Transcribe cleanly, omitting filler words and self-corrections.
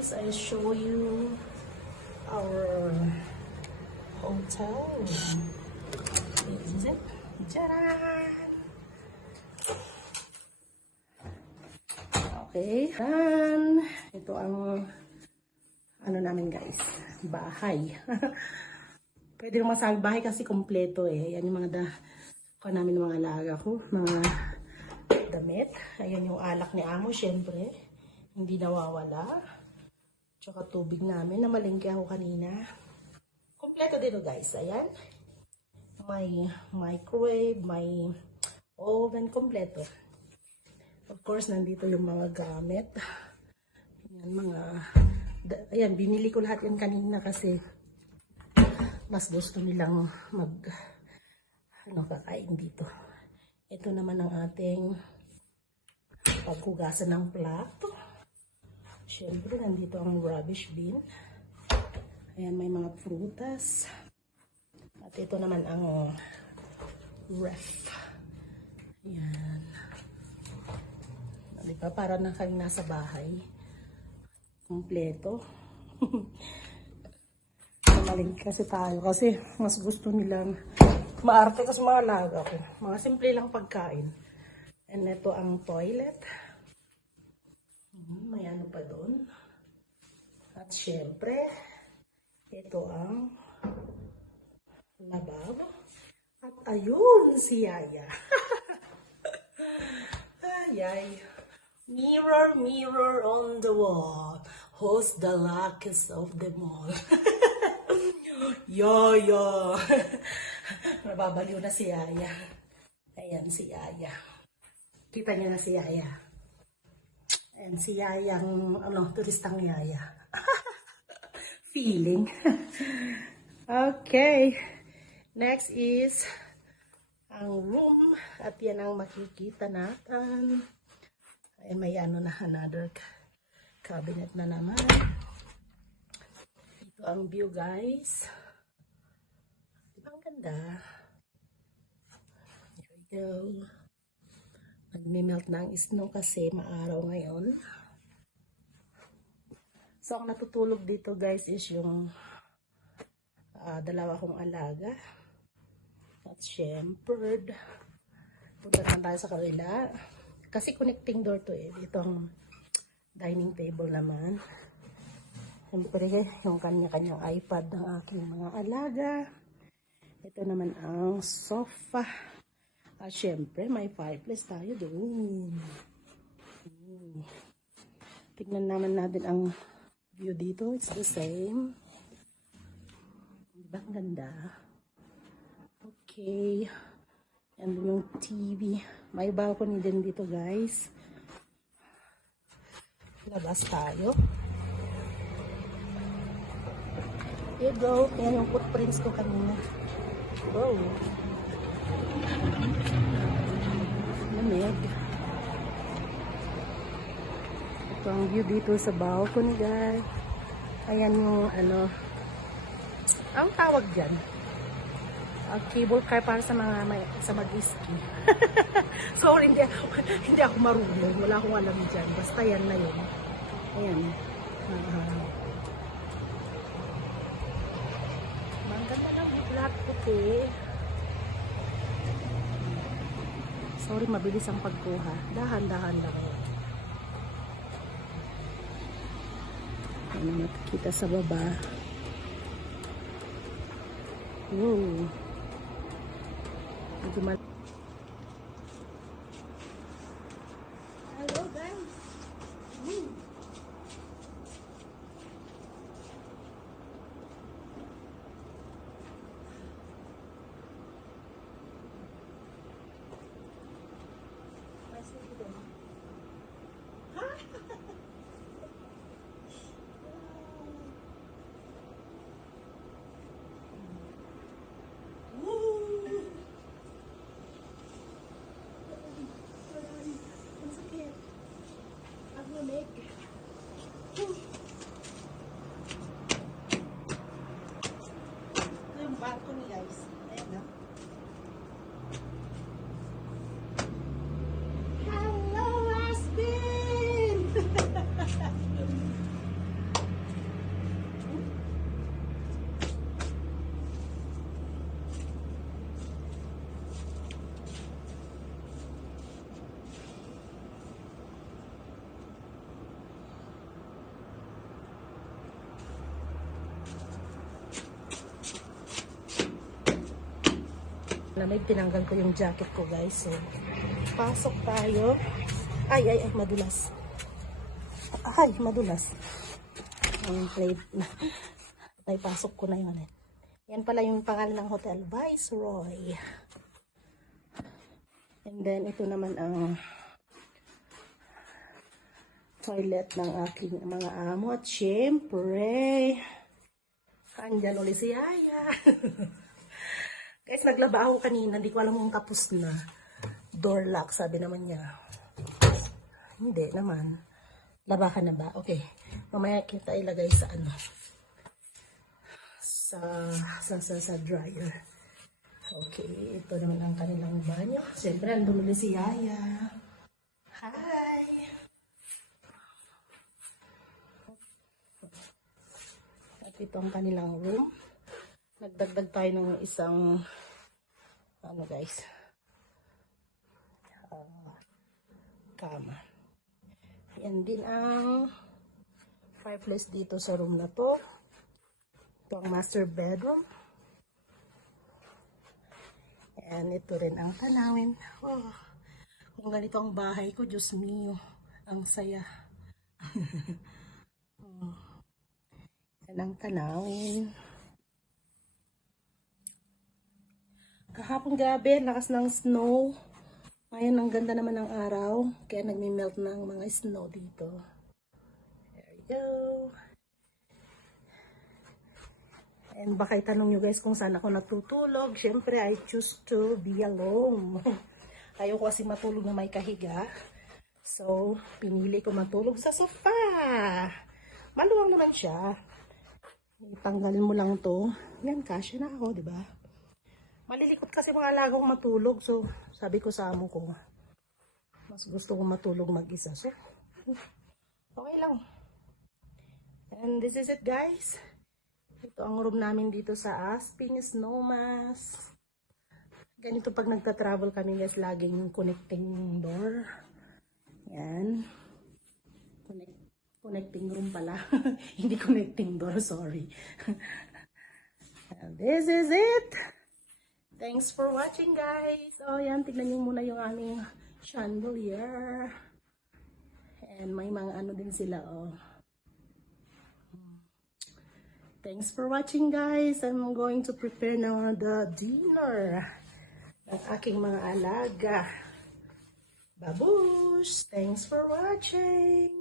guys, I show you our hotel. Is it? Jaran! Okay. Dan, ito ang ano namin guys, bahay. Pwede naman masabi bahay kasi kompleto eh. Yan yung mga namin ng mga alaga ko, mga damit. Ayan yung alak ni Amo, syempre. Hindi nawawala. Tsaka tubig namin, namalengke ako kanina. Kompleto dito guys, ayan. May microwave, may oven, kompleto. Of course, nandito yung mga gamit. Ayan, ayan, binili ko lahat yan kanina kasi mas gusto nilang kakain dito. Ito naman ang ating paghugasan ng plato. Siyempre, nandito ang rubbish bin. Ayan, may mga prutas. At ito naman ang ref. Ayan. Diba? Para na kayo nasa bahay. Kompleto. Maling kasi tayo. Kasi mas gusto nilang maarte kasi mga alaga ko. Mga simple lang pagkain. And ito ang toilet. May ano pa doon. At syempre, ito ang lababo. At ayun, si Yaya. Ayay. Mirror, mirror on the wall. Who's the luckiest of them all? Yo. Nababaliw na si Yaya. Ayan si Yaya. Kita niya na si Yaya. And si Yayang, turistang Yaya. Feeling. Okay. Next is ang room. At yan ang makikita natin. Ay, may another cabinet na naman. Ito ang view, guys. Diba ang ganda? Here we go. Nagme-melt na ang snow kasi maaraw ngayon. So, ang natutulog dito guys is yung dalawa kong alaga. At syempre, punta naman tayo sa kanila. Kasi connecting door to eh. Dito ang dining table naman. Syempre, yung kanya-kanyang iPad ng aking mga alaga. Ito naman ang sofa. At syempre, may fireplace tayo doon. Tignan naman natin ang view dito. It's the same. Diba ang ganda? Okay. And yung TV. May balcony din dito, guys. Labas tayo. Here go. Yan yung footprints ko kanina. Wow. Lamig. Ito ang view dito sa balcony, guys. Ayan yung ang tawag dyan, cable car para sa mga sa mag-ski. Sorry, hindi ako marunong. Wala akong alam dyan. Basta yan na yun. Ayan. Ang ganda lang. Lahat puti. Sorry, mabilis ang pagkuha. Dahan-dahan lang. Ano nakikita sa baba. Wow. Hello guys. Lamig, tinanggal ko yung jacket ko guys. So, pasok tayo. Ay, madulas. Ay, madulas. Ay, pasok ko na yun. Yan pala yung pangalan ng hotel, Viceroy. And then, ito naman ang toilet ng aking mga amo. At syempre, andyan ulit si Yaya. Guys, naglaba ako kanina. Hindi ko alam kung tapos na. Door lock, sabi naman niya. Hindi naman. Laba ka na ba? Okay. Mamaya kita ilagay sa ano. Sa dryer. Okay. Ito naman ang kanilang banyo. Siyempre, andun ulit si Yaya. Hi! At ito ang kanilang room. Nagdagdag tayo ng isang ano guys, kama. Yan din ang fireplace dito sa room na to. Ito ang master bedroom. And ito rin ang tanawin. Oh, kung ganito ang bahay ko, Diyos mio, ang saya. Yan ang tanawin. Kahapon grabe, lakas ng snow. Ngayon, ang ganda naman ng araw. Kaya nagme-melt ng mga snow dito. There you go. And baka itanong nyo guys kung saan ako natutulog. Siyempre, I choose to be alone. Ayoko kasi matulog na may kahiga. So, pinili ko matulog sa sofa. Maluwang naman siya. Itanggalin mo lang to. Yan, kasya na ako, diba? Malilikot kasi mga alagong matulog. So, sabi ko sa amo ko, mas gusto ko matulog mag-isa. So, okay lang. And this is it guys. Ito ang room namin dito sa Aspin Snowmass. Ganito pag nagta-travel kami guys, laging connecting door. Yan. Connecting room pala. Hindi connecting door, sorry. And this is it. Thanks for watching guys. So yan, tignan niyo muna yung aming chandelier. And may mga ano din sila oh. Thanks for watching guys. I'm going to prepare now the dinner ng aking mga alaga. Babush! Thanks for watching.